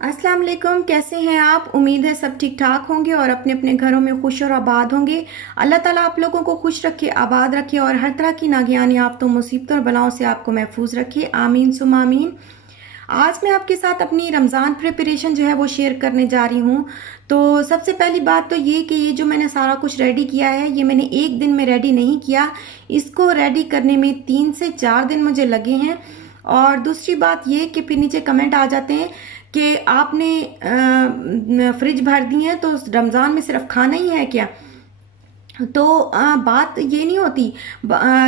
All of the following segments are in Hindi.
अस्सलाम वालेकुम। कैसे हैं आप? उम्मीद है सब ठीक ठाक होंगे और अपने अपने घरों में खुश और आबाद होंगे। अल्लाह ताला आप लोगों को खुश रखे, आबाद रखे और हर तरह की नागयानी आफतों, मुसीबतों और बलाओं से आपको महफूज रखे। आमीन सुम आमीन। आज मैं आपके साथ अपनी रमज़ान प्रिपरेशन जो है वो शेयर करने जा रही हूँ। तो सबसे पहली बात तो ये कि ये जो मैंने सारा कुछ रेडी किया है, ये मैंने एक दिन में रेडी नहीं किया। इसको रेडी करने में 3 से 4 दिन मुझे लगे हैं। और दूसरी बात ये कि फिर नीचे कमेंट आ जाते हैं कि आपने फ्रिज भर दी है तो रमज़ान में सिर्फ खाना ही है क्या? तो बात ये नहीं होती।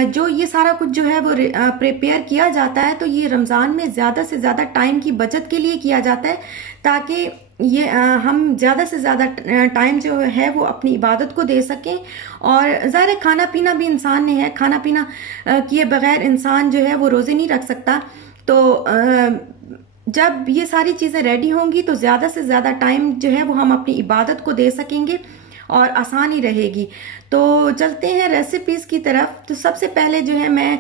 जो ये सारा कुछ जो है वो प्रिपेयर किया जाता है, तो ये रमज़ान में ज़्यादा से ज़्यादा टाइम की बचत के लिए किया जाता है, ताकि ये हम ज़्यादा से ज़्यादा टाइम जो है वो अपनी इबादत को दे सकें। और ज़ाहिर है खाना पीना भी इंसान ने है, खाना पीना किए बगैर इंसान जो है वो रोज़े नहीं रख सकता। तो जब ये सारी चीज़ें रेडी होंगी तो ज़्यादा से ज़्यादा टाइम जो है वो हम अपनी इबादत को दे सकेंगे और आसानी रहेगी। तो चलते हैं रेसिपीज़ की तरफ। तो सबसे पहले जो है मैं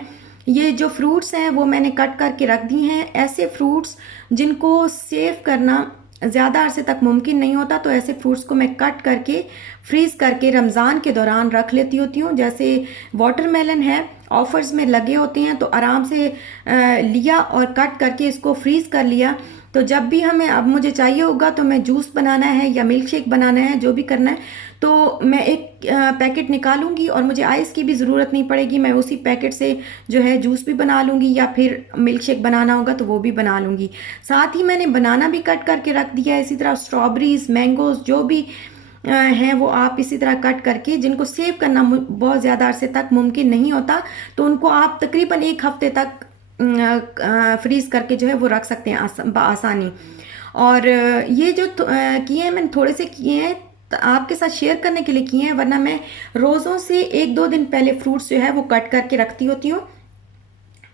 ये जो फ्रूट्स हैं वो मैंने कट करके रख दी हैं। ऐसे फ्रूट्स जिनको सेव करना ज़्यादा अरसे तक मुमकिन नहीं होता, तो ऐसे फ्रूट्स को मैं कट करके फ्रीज़ करके रमज़ान के दौरान रख लेती होती हूँ। जैसे वाटरमेलन है, ऑफ़र्स में लगे होते हैं, तो आराम से लिया और कट करके इसको फ्रीज़ कर लिया। तो जब भी हमें अब मुझे चाहिए होगा तो मैं जूस बनाना है या मिल्क शेक बनाना है, जो भी करना है, तो मैं एक पैकेट निकालूंगी और मुझे आइस की भी ज़रूरत नहीं पड़ेगी। मैं उसी पैकेट से जो है जूस भी बना लूँगी, या फिर मिल्क शेक बनाना होगा तो वो भी बना लूँगी। साथ ही मैंने बनाना भी कट करके रख दिया है। इसी तरह स्ट्रॉबेरीज, मैंगोज़ जो भी हैं वो आप इसी तरह कट करके, जिनको सेव करना बहुत ज़्यादा अरसे तक मुमकिन नहीं होता, तो उनको आप तकरीबन 1 हफ्ते तक फ्रीज़ करके जो है वो रख सकते हैं आसानी। और ये जो किए हैं मैंने, थोड़े से किए हैं, तो आपके साथ शेयर करने के लिए किए हैं, वरना मैं रोज़ों से 1-2 दिन पहले फ्रूट्स जो है वो कट करके रखती होती हूँ।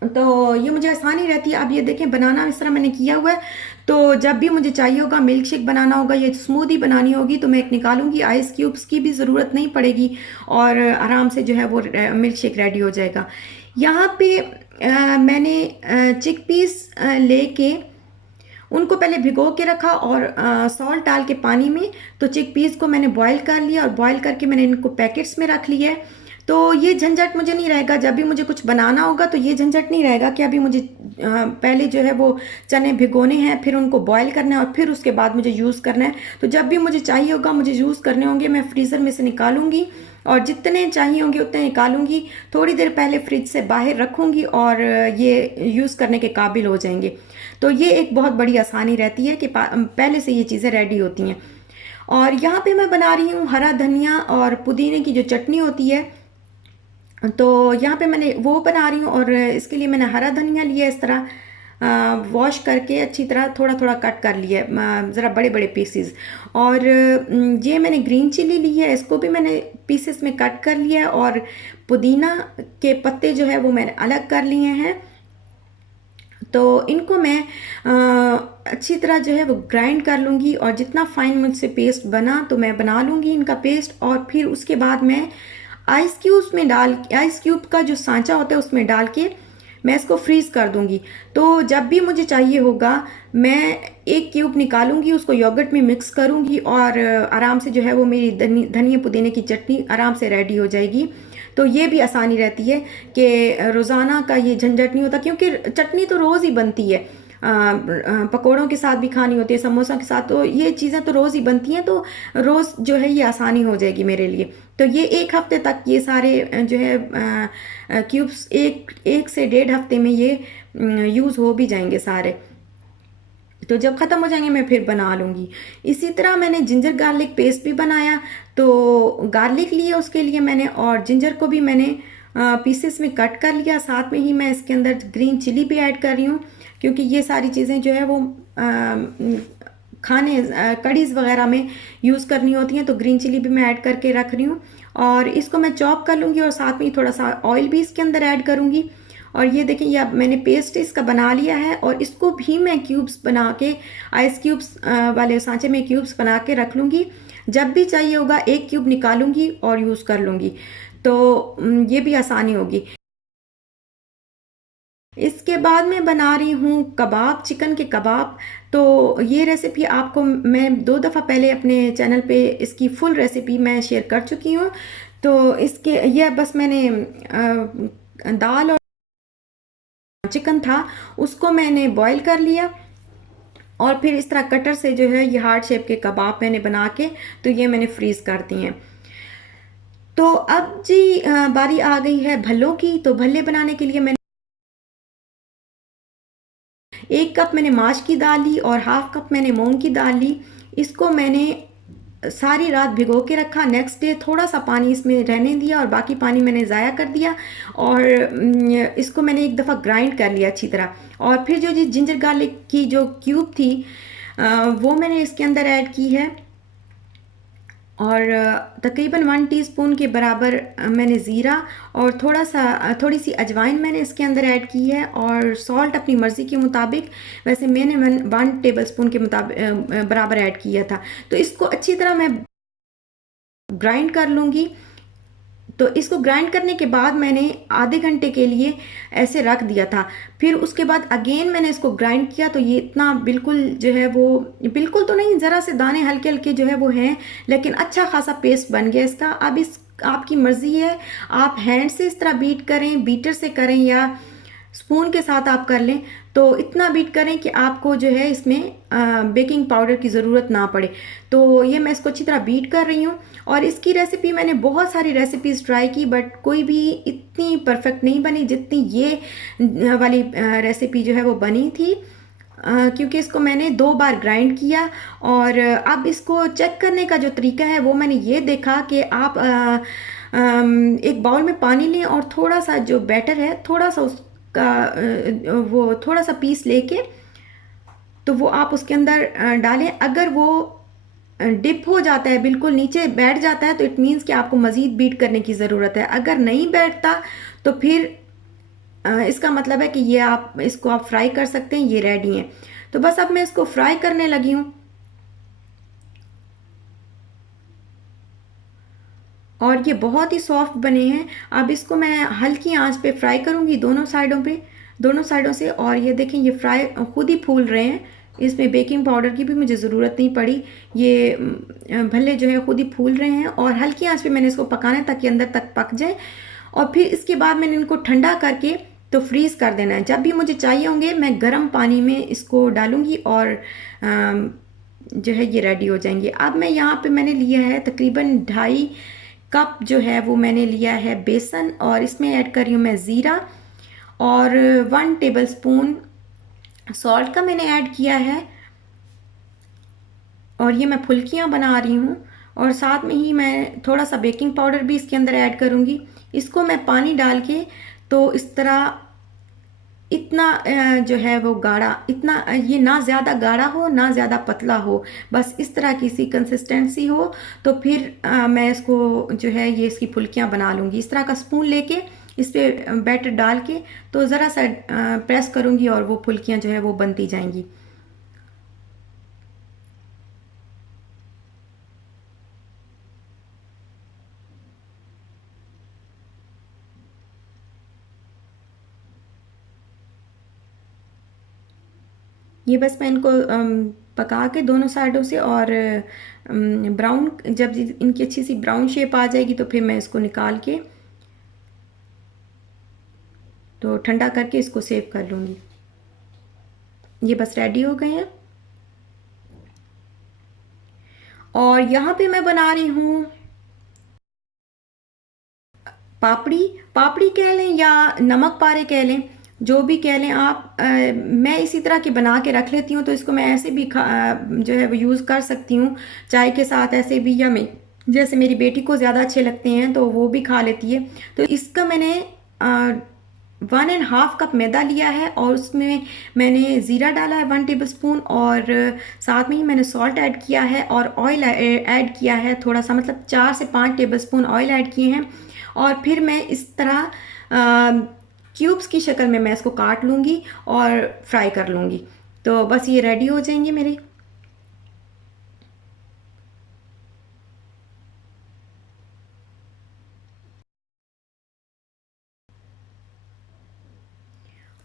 तो ये मुझे आसानी रहती है। अब ये देखें, बनाना इस तरह मैंने किया हुआ है। तो जब भी मुझे चाहिए होगा, मिल्क शेक बनाना होगा या स्मूदी बनानी होगी, तो मैं एक निकालूंगी, आइस क्यूब्स की भी ज़रूरत नहीं पड़ेगी और आराम से जो है वो मिल्क शेक रेडी हो जाएगा। यहाँ पे मैंने चिकपीस लेके उनको पहले भिगो के रखा और सॉल्ट डाल के पानी में। तो चिकपीस को मैंने बॉईल कर लिया और बॉईल करके मैंने इनको पैकेट्स में रख लिया है। तो ये झंझट मुझे नहीं रहेगा। जब भी मुझे कुछ बनाना होगा तो ये झंझट नहीं रहेगा कि अभी मुझे पहले जो है वो चने भिगोने हैं, फिर उनको बॉईल करना है और फिर उसके बाद मुझे यूज़ करना है। तो जब भी मुझे चाहिए होगा, मुझे यूज़ करने होंगे, मैं फ्रीज़र में से निकालूंगी और जितने चाहिए होंगे उतने निकालूंगी, थोड़ी देर पहले फ्रिज से बाहर रखूंगी और ये यूज़ करने के काबिल हो जाएंगे। तो ये एक बहुत बड़ी आसानी रहती है कि पहले से ये चीज़ें रेडी होती हैं। और यहाँ पे मैं बना रही हूँ हरा धनिया और पुदीने की जो चटनी होती है, तो यहाँ पे मैंने वो बना रही हूँ। और इसके लिए मैंने हरा धनिया लिया, इस तरह वॉश करके अच्छी तरह थोड़ा थोड़ा कट कर लिया, ज़रा बड़े बड़े पीसेस। और ये मैंने ग्रीन चिली ली है, इसको भी मैंने पीसेस में कट कर लिया है। और पुदीना के पत्ते जो है वो मैंने अलग कर लिए हैं। तो इनको मैं अच्छी तरह जो है वो ग्राइंड कर लूँगी और जितना फाइन मुझसे पेस्ट बना तो मैं बना लूँगी इनका पेस्ट। और फिर उसके बाद मैं आइस क्यूब का जो सांचा होता है उसमें डाल के मैं इसको फ्रीज़ कर दूँगी। तो जब भी मुझे चाहिए होगा, मैं एक क्यूब निकालूंगी, उसको योगर्ट में मिक्स करूँगी और आराम से जो है वो मेरी धनिया पुदीने की चटनी आराम से रेडी हो जाएगी। तो ये भी आसानी रहती है कि रोज़ाना का ये झंझट नहीं होता, क्योंकि चटनी तो रोज़ ही बनती है। पकोड़ों के साथ भी खानी होती है, समोसा के साथ, तो ये चीज़ें तो रोज़ ही बनती हैं। तो रोज़ जो है ये आसानी हो जाएगी मेरे लिए। तो ये 1 हफ्ते तक ये सारे जो है क्यूब्स, 1 से 1.5 हफ्ते में ये यूज़ हो भी जाएंगे सारे। तो जब ख़त्म हो जाएंगे मैं फिर बना लूँगी। इसी तरह मैंने जिंजर गार्लिक पेस्ट भी बनाया। तो गार्लिक लिए उसके लिए मैंने, और जिंजर को भी मैंने पीसेस में कट कर लिया। साथ में ही मैं इसके अंदर ग्रीन चिली भी ऐड कर रही हूँ, क्योंकि ये सारी चीज़ें जो है वो खाने कढ़ीज़ वगैरह में यूज़ करनी होती हैं। तो ग्रीन चिली भी मैं ऐड करके रख रही हूँ और इसको मैं चॉप कर लूँगी और साथ में ही थोड़ा सा ऑयल भी इसके अंदर ऐड करूँगी। और ये देखें, ये अब मैंने पेस्ट इसका बना लिया है और इसको भी मैं क्यूब्स बना के, आइस क्यूब्स वाले सांचे में क्यूब्स बना के रख लूँगी। जब भी चाहिए होगा एक क्यूब निकालूंगी और यूज़ कर लूँगी। तो ये भी आसानी होगी। इसके बाद मैं बना रही हूँ कबाब, चिकन के कबाब। तो ये रेसिपी आपको मैं 2 दफ़ा पहले अपने चैनल पे इसकी फुल रेसिपी मैं शेयर कर चुकी हूँ। तो इसके ये बस मैंने दाल और चिकन था, उसको मैंने बॉयल कर लिया और फिर इस तरह कटर से जो है ये हार्ट शेप के कबाब मैंने बना के तो ये मैंने फ्रीज़ कर दिए हैं। तो अब जी बारी आ गई है भल्लों की। तो भल्ले बनाने के लिए मैंने 1 कप मैंने माश की दाल ली और हाफ कप मैंने मूंग की दाल ली। इसको मैंने सारी रात भिगो के रखा। नेक्स्ट डे थोड़ा सा पानी इसमें रहने दिया और बाकी पानी मैंने ज़ाया कर दिया और इसको मैंने एक दफ़ा ग्राइंड कर लिया अच्छी तरह। और फिर जो जी जिंजर गार्लिक की जो क्यूब थी वो मैंने इसके अंदर ऐड की है और तकरीबन 1 टीस्पून के बराबर मैंने ज़ीरा और थोड़ी सी अजवाइन मैंने इसके अंदर ऐड की है और सॉल्ट अपनी मर्ज़ी के मुताबिक। वैसे मैंने 1 टेबल स्पून के मुताबिक बराबर ऐड किया था। तो इसको अच्छी तरह मैं ग्राइंड कर लूँगी। तो इसको ग्राइंड करने के बाद मैंने आधे घंटे के लिए ऐसे रख दिया था। फिर उसके बाद अगेन मैंने इसको ग्राइंड किया तो ये इतना बिल्कुल जो है वो बिल्कुल तो नहीं, ज़रा से दाने हल्के-हल्के जो है वो हैं, लेकिन अच्छा खासा पेस्ट बन गया इसका। अब इस आपकी मर्ज़ी है, आप हैंड से इस तरह बीट करें, बीटर से करें या स्पून के साथ आप कर लें। तो इतना बीट करें कि आपको जो है इसमें बेकिंग पाउडर की ज़रूरत ना पड़े। तो ये मैं इसको अच्छी तरह बीट कर रही हूँ और इसकी रेसिपी मैंने बहुत सारी रेसिपीज़ ट्राई की बट कोई भी इतनी परफेक्ट नहीं बनी जितनी ये वाली रेसिपी जो है वो बनी थी। क्योंकि इसको मैंने 2 बार ग्राइंड किया और अब इसको चेक करने का जो तरीका है वो मैंने ये देखा कि आप एक बाउल में पानी लें और थोड़ा-सा जो बैटर है थोड़ा-सा उसका वो थोड़ा-सा पीस लेके तो वो आप उसके अंदर डालें। अगर वो डिप हो जाता है, बिल्कुल नीचे बैठ जाता है तो इट मीन्स कि आपको मज़ीद बीट करने की ज़रूरत है। अगर नहीं बैठता तो फिर इसका मतलब है कि ये आप इसको आप फ्राई कर सकते हैं, ये रेडी है। तो बस अब मैं इसको फ्राई करने लगी हूँ और ये बहुत ही सॉफ्ट बने हैं। अब इसको मैं हल्की आंच पे फ्राई करूँगी दोनों साइडों पे, दोनों साइडों से। और ये देखें ये फ्राई खुद ही फूल रहे हैं। इसमें बेकिंग पाउडर की भी मुझे ज़रूरत नहीं पड़ी। ये भल्ले जो है खुद ही फूल रहे हैं और हल्की आंच पे मैंने इसको पकाना है ताकि अंदर तक पक जाए। और फिर इसके बाद मैंने इनको ठंडा करके तो फ्रीज़ कर देना है। जब भी मुझे चाहिए होंगे मैं गर्म पानी में इसको डालूँगी और जो है ये रेडी हो जाएंगे। अब मैं यहाँ पे मैंने लिया है तकरीबन 2.5 कप जो है वो मैंने लिया है बेसन और इसमें ऐड कर रही हूँ मैं ज़ीरा और 1 टेबल स्पून सॉल्ट का मैंने ऐड किया है और ये मैं फुल्कियाँ बना रही हूँ और साथ में ही मैं थोड़ा सा बेकिंग पाउडर भी इसके अंदर ऐड करूँगी। इसको मैं पानी डाल के तो इस तरह इतना जो है वो गाढ़ा, इतना ये ना ज़्यादा गाढ़ा हो ना ज़्यादा पतला हो, बस इस तरह की सी कंसिस्टेंसी हो। तो फिर मैं इसको जो है ये इसकी फुल्कियाँ बना लूँगी। इस तरह का स्पून लेके इस पे बैटर डाल के तो ज़रा सा प्रेस करूँगी और वो फुल्कियाँ जो है वो बनती जाएंगी। ये बस मैं इनको पका के दोनों साइडों से और ब्राउन जब इनकी अच्छी सी ब्राउन शेप आ जाएगी तो फिर मैं इसको निकाल के तो ठंडा करके इसको सेव कर लूँगी। ये बस रेडी हो गए हैं और यहाँ पे मैं बना रही हूँ पापड़ी। पापड़ी कह लें या नमक पारे कह लें, जो भी कह लें आप। मैं इसी तरह की बना के रख लेती हूँ तो इसको मैं ऐसे भी जो है वो यूज़ कर सकती हूँ चाय के साथ ऐसे भी, या मैं जैसे मेरी बेटी को ज़्यादा अच्छे लगते हैं तो वो भी खा लेती है। तो इसका मैंने 1.5 कप मैदा लिया है और उसमें मैंने ज़ीरा डाला है 1 टेबल स्पून और साथ में ही मैंने सॉल्ट ऐड किया है और ऑयल ऐड किया है थोड़ा सा, मतलब 4 से 5 टेबल स्पून ऑयल ऐड किए हैं। और फिर मैं इस तरह क्यूब्स की शक्ल में मैं इसको काट लूँगी और फ्राई कर लूँगी। तो बस ये रेडी हो जाएंगे मेरे।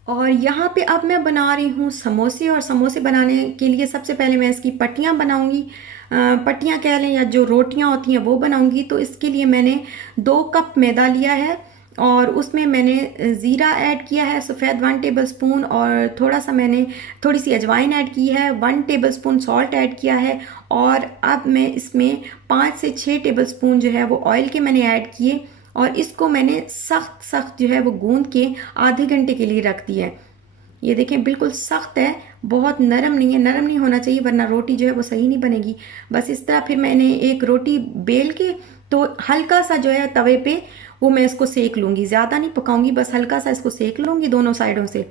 और यहाँ पे अब मैं बना रही हूँ समोसे। और समोसे बनाने के लिए सबसे पहले मैं इसकी पट्टियाँ बनाऊँगी। पट्टियाँ कह लें या जो रोटियाँ होती हैं वो बनाऊँगी। तो इसके लिए मैंने 2 कप मैदा लिया है और उसमें मैंने ज़ीरा ऐड किया है सफ़ेद 1 टेबलस्पून, और थोड़ा सा मैंने थोड़ी सी अजवाइन ऐड की है, 1 टेबलस्पून सॉल्ट ऐड किया है। और अब मैं इसमें 5 से 6 टेबलस्पून जो है वो ऑयल के मैंने ऐड किए, और इसको मैंने सख्त सख्त जो है वो गूंद के आधे घंटे के लिए रख दिया है। ये देखें बिल्कुल सख्त है, बहुत नरम नहीं है, नरम नहीं होना चाहिए वरना रोटी जो है वो सही नहीं बनेगी। बस इस तरह फिर मैंने एक रोटी बेल के तो हल्का सा जो है तवे पे वो मैं इसको सेक लूँगी, ज़्यादा नहीं पकाऊंगी, बस हल्का सा इसको सेक लूँगी दोनों साइडों से,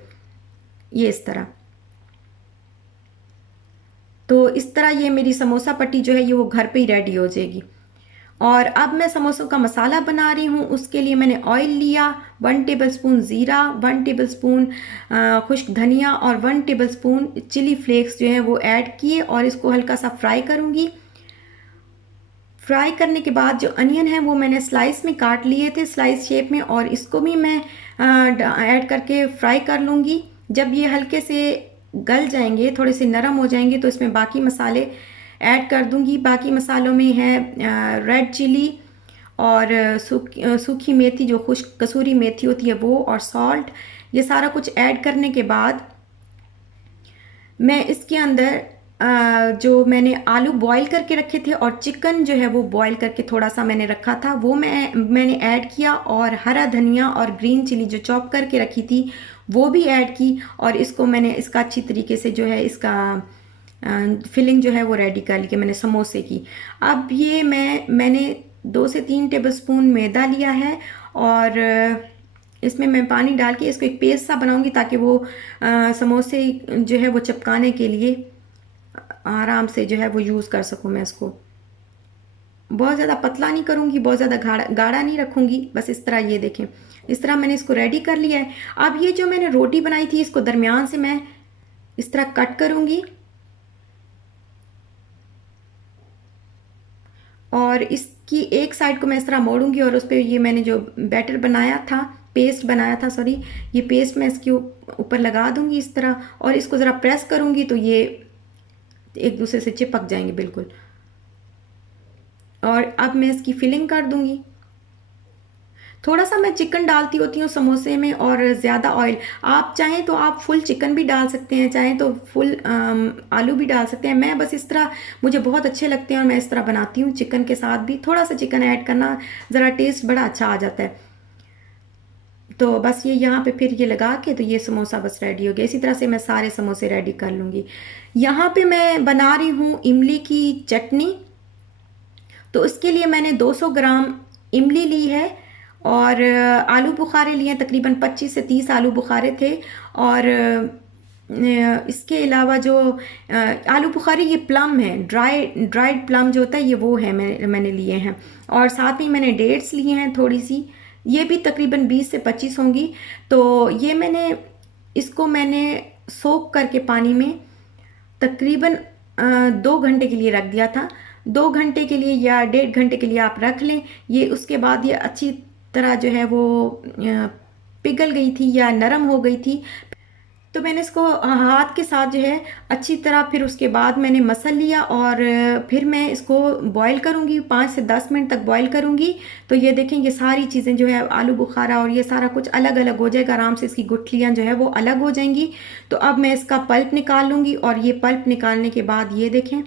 ये इस तरह। तो इस तरह ये मेरी समोसा पट्टी जो है ये वो घर पे ही रेडी हो जाएगी। और अब मैं समोसों का मसाला बना रही हूँ। उसके लिए मैंने ऑयल लिया, 1 टेबलस्पून ज़ीरा, 1 टेबलस्पून खुश्क धनिया और 1 टेबलस्पून चिली फ्लेक्स जो है वो ऐड किए और इसको हल्का सा फ्राई करूँगी। फ्राई करने के बाद जो अनियन है वो मैंने स्लाइस में काट लिए थे, स्लाइस शेप में, और इसको भी मैं ऐड करके फ्राई कर लूँगी। जब ये हल्के से गल जाएंगे, थोड़े से नरम हो जाएंगे, तो इसमें बाकी मसाले ऐड कर दूँगी। बाकी मसालों में है रेड चिली और सूखी मेथी, जो खुश्क कसूरी मेथी होती है वो, और सॉल्ट। ये सारा कुछ ऐड करने के बाद मैं इसके अंदर जो मैंने आलू बॉईल करके रखे थे और चिकन जो है वो बॉईल करके थोड़ा सा मैंने रखा था वो मैंने ऐड किया, और हरा धनिया और ग्रीन चिली जो चॉप करके रखी थी वो भी ऐड की, और इसको मैंने इसका अच्छी तरीके से जो है इसका फिलिंग जो है वो रेडी कर ली कि मैंने समोसे की। अब ये मैंने 2 से 3 टेबलस्पून मैदा लिया है, और इसमें मैं पानी डाल के इसको एक पेस्ट सा बनाऊंगी ताकि वो समोसे जो है वो चिपकाने के लिए आराम से जो है वो यूज़ कर सकूँ मैं इसको। बहुत ज़्यादा पतला नहीं करूँगी, बहुत ज़्यादा गाढ़ा गाढ़ा नहीं रखूँगी, बस इस तरह। ये देखें इस तरह मैंने इसको रेडी कर लिया है। अब ये जो मैंने रोटी बनाई थी इसको दरमियान से मैं इस तरह कट करूँगी, और इसकी एक साइड को मैं इस तरह मोड़ूंगी और उस पर ये मैंने जो बैटर बनाया था, पेस्ट बनाया था सॉरी, ये पेस्ट मैं इसके ऊपर लगा दूंगी इस तरह, और इसको ज़रा प्रेस करूंगी तो ये एक दूसरे से चिपक जाएंगे बिल्कुल। और अब मैं इसकी फिलिंग कर दूंगी। थोड़ा सा मैं चिकन डालती होती हूँ समोसे में, और ज़्यादा ऑयल। आप चाहें तो आप फुल चिकन भी डाल सकते हैं, चाहें तो फुल आलू भी डाल सकते हैं। मैं बस इस तरह, मुझे बहुत अच्छे लगते हैं और मैं इस तरह बनाती हूँ। चिकन के साथ भी थोड़ा सा चिकन ऐड करना, ज़रा टेस्ट बड़ा अच्छा आ जाता है। तो बस ये यहाँ पे फिर ये लगा के तो ये समोसा बस रेडी हो गया। इसी तरह से मैं सारे समोसे रेडी कर लूँगी। यहाँ पे मैं बना रही हूँ इमली की चटनी। तो इसके लिए मैंने 200 ग्राम इमली ली है, और आलू बुखारे लिए तकरीबन 25 से 30 आलू बुखारे थे। और इसके अलावा जो आलू बुखारे, ये प्लम है, ड्राइड प्लम जो होता है ये वो है, मैंने लिए हैं। और साथ में मैंने डेट्स लिए हैं थोड़ी सी, ये भी तकरीबन 20 से 25 होंगी। तो ये इसको मैंने सोक करके पानी में तकरीबन 2 घंटे के लिए रख दिया था। 2 घंटे के लिए या 1.5 घंटे के लिए आप रख लें। ये उसके बाद ये अच्छी तरह जो है वो पिघल गई थी या नरम हो गई थी। तो मैंने इसको हाथ के साथ जो है अच्छी तरह, फिर उसके बाद मैंने मसल लिया, और फिर मैं इसको बॉईल करूँगी, 5 से 10 मिनट तक बॉईल करूँगी। तो ये देखें ये सारी चीज़ें जो है आलू बुखारा और ये सारा कुछ अलग अलग हो जाएगा, आराम से इसकी गुठलियाँ जो है वो अलग हो जाएंगी। तो अब मैं इसका पल्प निकाल लूँगी, और ये पल्प निकालने के बाद ये देखें,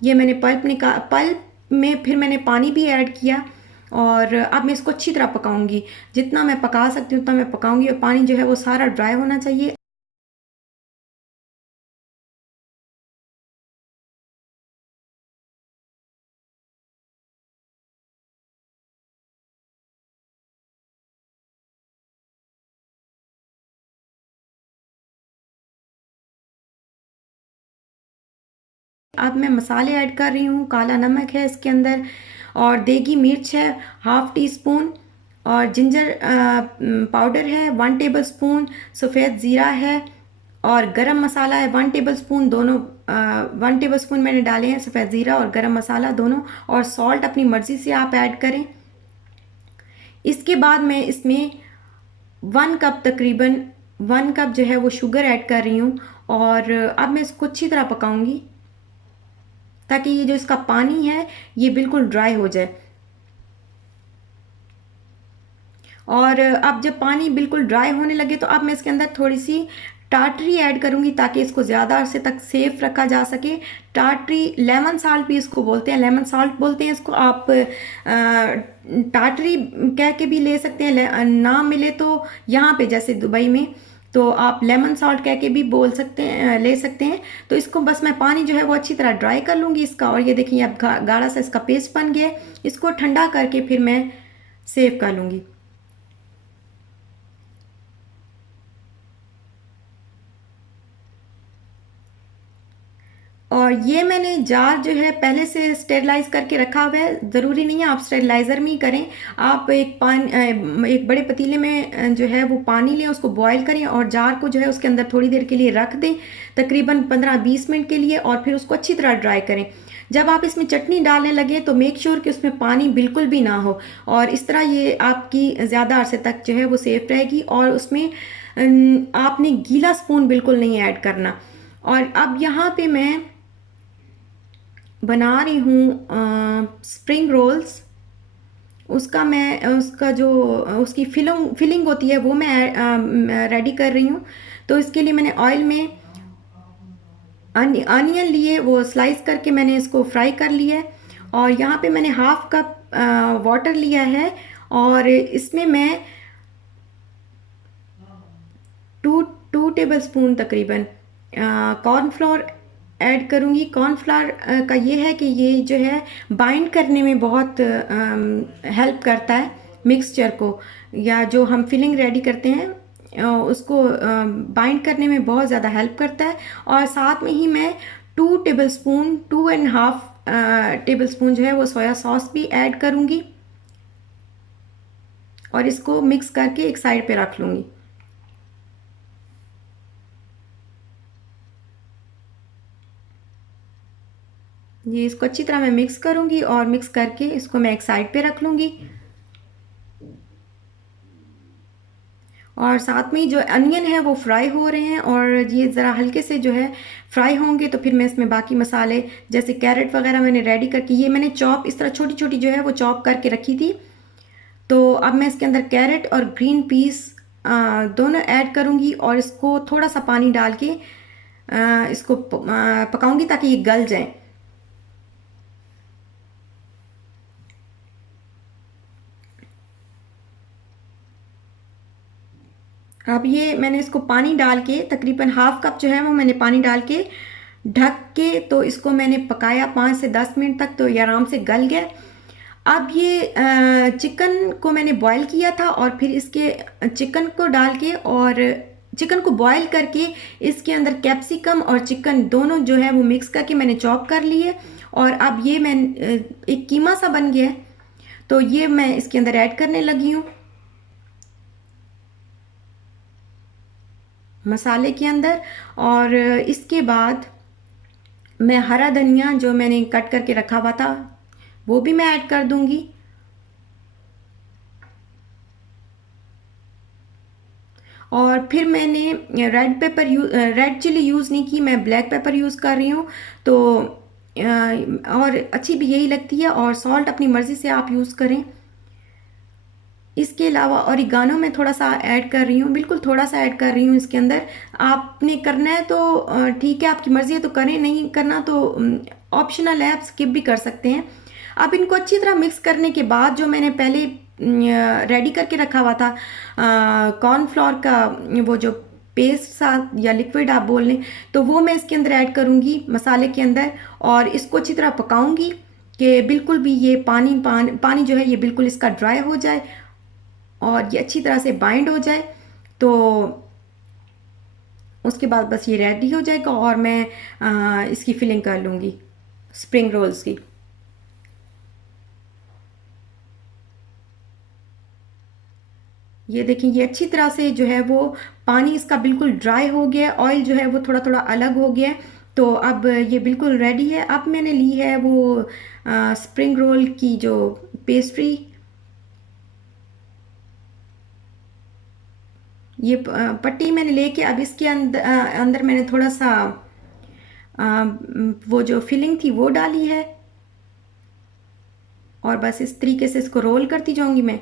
ये मैंने पल्प में फिर मैंने पानी भी ऐड किया, और अब मैं इसको अच्छी तरह पकाऊंगी। जितना मैं पका सकती हूँ उतना मैं पकाऊंगी, और पानी जो है वो सारा ड्राई होना चाहिए। अब मैं मसाले ऐड कर रही हूँ। काला नमक है इसके अंदर, और देगी मिर्च है 1/2 टीस्पून, और जिंजर पाउडर है 1 टेबलस्पून, सफ़ेद ज़ीरा है, और गरम मसाला है 1 टेबलस्पून। दोनों 1 टेबलस्पून मैंने डाले हैं, सफ़ेद ज़ीरा और गरम मसाला दोनों, और सॉल्ट अपनी मर्ज़ी से आप ऐड करें। इसके बाद मैं इसमें 1 कप तकरीबन 1 कप जो है वो शुगर ऐड कर रही हूँ और अब मैं इसको अच्छी तरह पकाऊंगी ताकि ये जो इसका पानी है ये बिल्कुल ड्राई हो जाए। और अब जब पानी बिल्कुल ड्राई होने लगे तो अब मैं इसके अंदर थोड़ी सी टाटरी ऐड करूंगी ताकि इसको ज़्यादा अरसे तक सेफ रखा जा सके। टाटरी लेमन साल्ट भी इसको बोलते हैं, लेमन साल्ट बोलते हैं इसको। आप टाटरी कह के भी ले सकते हैं, ना मिले तो यहाँ पे जैसे दुबई में तो आप लेमन सॉल्ट कह के भी बोल सकते हैं, ले सकते हैं। तो इसको बस मैं पानी जो है वो अच्छी तरह ड्राई कर लूँगी इसका। और ये देखिए अब गाढ़ा सा इसका पेस्ट बन गया है। इसको ठंडा करके फिर मैं सेव कर लूँगी। और ये मैंने जार जो है पहले से स्टेरलाइज करके रखा हुआ है। ज़रूरी नहीं है आप स्टेरलाइज़र में ही करें। आप एक बड़े पतीले में जो है वो पानी लें, उसको बॉईल करें और जार को जो है उसके अंदर थोड़ी देर के लिए रख दें, तकरीबन 15-20 मिनट के लिए, और फिर उसको अच्छी तरह ड्राई करें। जब आप इसमें चटनी डालने लगे तो मेक श्योर कि उसमें पानी बिल्कुल भी ना हो, और इस तरह ये आपकी ज़्यादा अरसे तक जो है वो सेफ रहेगी। और उसमें आपने गीला स्पून बिल्कुल नहीं ऐड करना। और अब यहाँ पे मैं बना रही हूँ स्प्रिंग रोल्स। उसका जो उसकी फिलिंग होती है वो मैं रेडी कर रही हूँ। तो इसके लिए मैंने ऑयल में अनियन लिए, वो स्लाइस करके मैंने इसको फ्राई कर लिया है। और यहाँ पे मैंने हाफ कप वाटर लिया है और इसमें मैं टू टू टेबल स्पून तकरीबन कॉर्नफ्लोर ऐड करूँगी। कॉर्नफ्लोर का ये है कि ये जो है बाइंड करने में बहुत हेल्प करता है मिक्सचर को, या जो हम फिलिंग रेडी करते हैं उसको बाइंड करने में बहुत ज़्यादा हेल्प करता है। और साथ में ही मैं 2 टेबल स्पून जो है वो सोया सॉस भी ऐड करूँगी और इसको मिक्स करके एक साइड पे रख लूँगी। ये इसको अच्छी तरह मैं मिक्स करूँगी और मिक्स करके इसको मैं एक साइड पे रख लूँगी। और साथ में ही जो अनियन है वो फ्राई हो रहे हैं और ये ज़रा हल्के से जो है फ्राई होंगे तो फिर मैं इसमें बाकी मसाले जैसे कैरेट वगैरह मैंने रेडी करके, ये मैंने चॉप इस तरह छोटी छोटी जो है वो चॉप करके रखी थी। तो अब मैं इसके अंदर कैरेट और ग्रीन पीस दोनों ऐड करूँगी और इसको थोड़ा सा पानी डाल के इसको पकाऊंगी ताकि ये गल जाए। अब ये मैंने इसको पानी डाल के तकरीबन हाफ कप जो है वो मैंने पानी डाल के ढक के तो इसको मैंने पकाया 5 से 10 मिनट तक, तो ये आराम से गल गया। अब ये चिकन को मैंने बॉईल किया था और फिर इसके चिकन को डाल के और चिकन को बॉईल करके इसके अंदर कैप्सिकम और चिकन दोनों जो है वो मिक्स करके मैंने चॉप कर लिए। और अब ये मैं एक कीमा सा बन गया है, तो ये मैं इसके अंदर ऐड करने लगी हूँ मसाले के अंदर। और इसके बाद मैं हरा धनिया जो मैंने कट करके रखा हुआ था वो भी मैं ऐड कर दूंगी। और फिर मैंने रेड चिली यूज़ नहीं की, मैं ब्लैक पेपर यूज़ कर रही हूँ। तो और अच्छी भी यही लगती है। और सॉल्ट अपनी मर्ज़ी से आप यूज़ करें। इसके अलावा ऑरिगानो मैं थोड़ा सा ऐड कर रही हूँ, बिल्कुल थोड़ा सा ऐड कर रही हूँ इसके अंदर। आपने करना है तो ठीक है, आपकी मर्ज़ी है तो करें, नहीं करना तो ऑप्शनल है, आप स्किप भी कर सकते हैं। अब इनको अच्छी तरह मिक्स करने के बाद जो मैंने पहले रेडी करके रखा हुआ था कॉर्नफ्लोर का वो जो पेस्ट सा या लिक्विड आप बोल लें, तो वो मैं इसके अंदर ऐड करूँगी मसाले के अंदर और इसको अच्छी तरह पकाऊंगी कि बिल्कुल भी ये पानी जो है ये बिल्कुल इसका ड्राई हो जाए और ये अच्छी तरह से बाइंड हो जाए। तो उसके बाद बस ये रेडी हो जाएगा और मैं इसकी फिलिंग कर लूँगी स्प्रिंग रोल्स की। ये देखिए ये अच्छी तरह से जो है वो पानी इसका बिल्कुल ड्राई हो गया है, ऑयल जो है वो थोड़ा थोड़ा अलग हो गया है। तो अब ये बिल्कुल रेडी है। अब मैंने ली है वो स्प्रिंग रोल की जो पेस्ट्री, ये पट्टी मैंने लेके अब इसके अंदर अंदर मैंने थोड़ा सा वो जो फिलिंग थी वो डाली है, और बस इस तरीके से इसको रोल करती जाऊंगी मैं।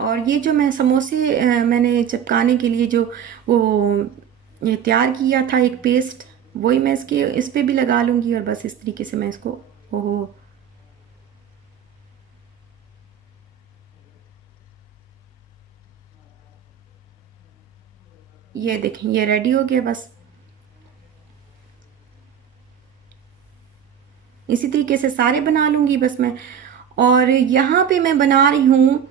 और ये जो मैं समोसे मैंने चिपकाने के लिए जो वो ये तैयार किया था एक पेस्ट, वही मैं इसके इस पे भी लगा लूँगी, और बस इस तरीके से मैं इसको ओहो। ये देखें ये रेडी हो गया बस। इसी तरीके से सारे बना लूँगी बस मैं। और यहाँ पे मैं बना रही हूँ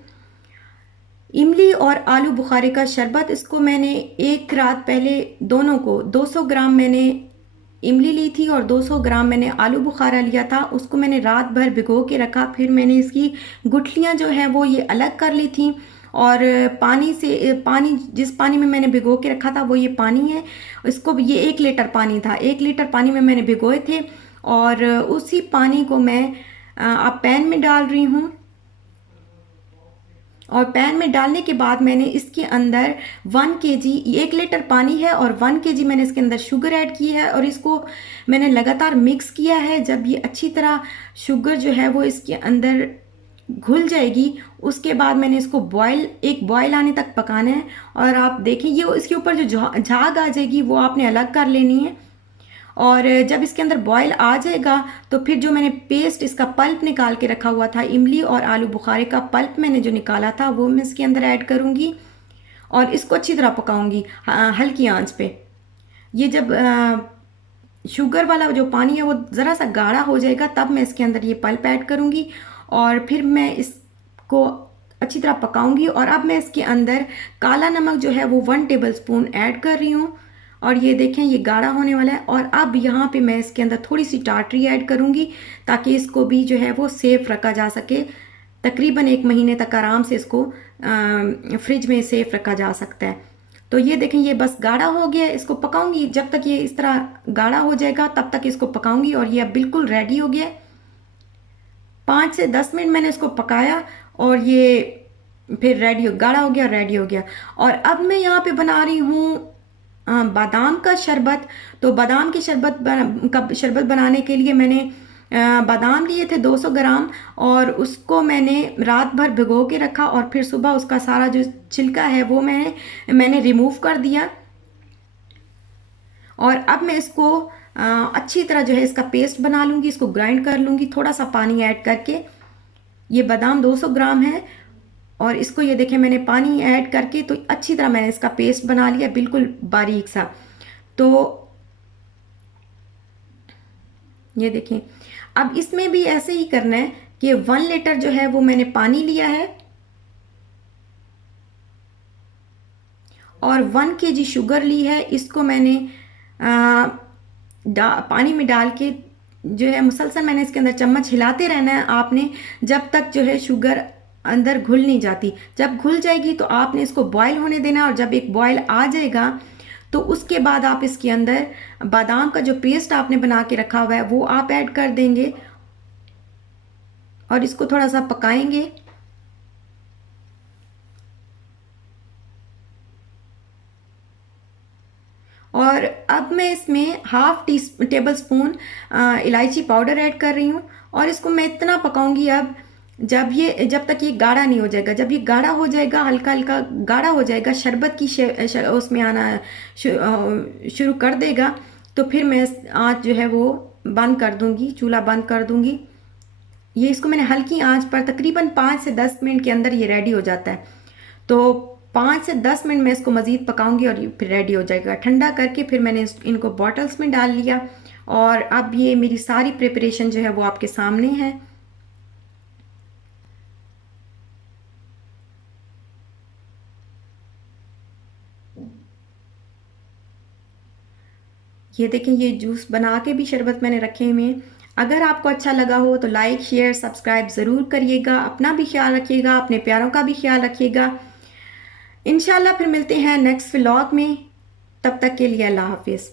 इमली और आलू बुखारे का शरबत। इसको मैंने एक रात पहले दोनों को 200 ग्राम मैंने इमली ली थी और 200 ग्राम मैंने आलू बुखारा लिया था, उसको मैंने रात भर भिगो के रखा। फिर मैंने इसकी गुठलियाँ जो हैं वो ये अलग कर ली थी, और पानी से पानी जिस पानी में मैंने भिगो के रखा था वो ये पानी है। इसको ये 1 लीटर पानी था, 1 लीटर पानी में मैंने भिगोए थे, और उसी पानी को मैं अब पैन में डाल रही हूँ। और पैन में डालने के बाद मैंने इसके अंदर 1 kg, 1 लीटर पानी है और 1 kg मैंने इसके अंदर शुगर ऐड की है, और इसको मैंने लगातार मिक्स किया है। जब ये अच्छी तरह शुगर जो है वो इसके अंदर घुल जाएगी, उसके बाद मैंने इसको एक बॉयल आने तक पकाना है। और आप देखें ये इसके ऊपर जो झाग आ जाएगी वो आपने अलग कर लेनी है। और जब इसके अंदर बॉयल आ जाएगा तो फिर जो मैंने पेस्ट इसका पल्प निकाल के रखा हुआ था, इमली और आलू बुखारे का पल्प मैंने जो निकाला था वो मैं इसके अंदर ऐड करूँगी, और इसको अच्छी तरह पकाऊंगी हल्की आंच पे। ये जब शुगर वाला जो पानी है वो ज़रा सा गाढ़ा हो जाएगा तब मैं इसके अंदर ये पल्प ऐड करूँगी, और फिर मैं इसको अच्छी तरह पकाऊंगी। और अब मैं इसके अंदर काला नमक जो है वो 1 टेबल स्पून ऐड कर रही हूँ, और ये देखें ये गाढ़ा होने वाला है। और अब यहाँ पे मैं इसके अंदर थोड़ी सी टाटरी ऐड करूँगी ताकि इसको भी जो है वो सेफ रखा जा सके। तकरीबन 1 महीने तक आराम से इसको फ्रिज में सेफ रखा जा सकता है। तो ये देखें ये बस गाढ़ा हो गया है, इसको पकाऊंगी जब तक ये इस तरह गाढ़ा हो जाएगा तब तक इसको पकाऊंगी। और ये अब बिल्कुल रेडी हो गया है। 5 से 10 मिनट मैंने इसको पकाया और ये फिर रेडी हो गाढ़ा हो गया, रेडी हो गया। और अब मैं यहाँ पे बना रही हूँ बादाम का शरबत। तो बादाम की शरबत बनाने के लिए मैंने बादाम लिए थे 200 ग्राम, और उसको मैंने रात भर भिगो के रखा, और फिर सुबह उसका सारा जो छिलका है वो मैंने रिमूव कर दिया। और अब मैं इसको अच्छी तरह जो है इसका पेस्ट बना लूँगी, इसको ग्राइंड कर लूँगी थोड़ा सा पानी ऐड करके। ये बादाम 200 ग्राम है, और इसको ये देखें मैंने पानी ऐड करके तो अच्छी तरह मैंने इसका पेस्ट बना लिया बिल्कुल बारीक सा। तो ये देखें अब इसमें भी ऐसे ही करना है कि 1 लीटर जो है वो मैंने पानी लिया है, और 1 kg शुगर ली है। इसको मैंने पानी में डाल के जो है मुसलसल मैंने इसके अंदर चम्मच हिलाते रहना है आपने, जब तक जो है शुगर अंदर घुल नहीं जाती। जब घुल जाएगी तो आपने इसको बॉयल होने देना, और जब एक बॉयल आ जाएगा तो उसके बाद आप इसके अंदर बादाम का जो पेस्ट आपने बना के रखा हुआ है वो आप ऐड कर देंगे, और इसको थोड़ा सा पकाएंगे। और अब मैं इसमें ½ टेबल स्पून इलायची पाउडर ऐड कर रही हूँ, और इसको मैं इतना पकाऊंगी अब जब तक ये गाढ़ा नहीं हो जाएगा। जब ये गाढ़ा हो जाएगा, हल्का हल्का गाढ़ा हो जाएगा, शरबत की उसमें आना शुरू कर देगा, तो फिर मैं आँच जो है वो बंद कर दूंगी, चूल्हा बंद कर दूंगी। ये इसको मैंने हल्की आंच पर तकरीबन 5 से 10 मिनट के अंदर ये रेडी हो जाता है। तो 5 से 10 मिनट मैं इसको मज़ीद पकाऊंगी और ये फिर रेडी हो जाएगा। ठंडा करके फिर मैंने इनको बॉटल्स में डाल लिया, और अब ये मेरी सारी प्रिपरेशन जो है वो आपके सामने है। ये देखें ये जूस बना के भी शरबत मैंने रखे हुए हैं। अगर आपको अच्छा लगा हो तो लाइक शेयर सब्सक्राइब ज़रूर करिएगा। अपना भी ख्याल रखिएगा, अपने प्यारों का भी ख्याल रखिएगा। इंशाल्लाह फिर मिलते हैं नेक्स्ट व्लॉग में। तब तक के लिए अल्लाह हाफिज़।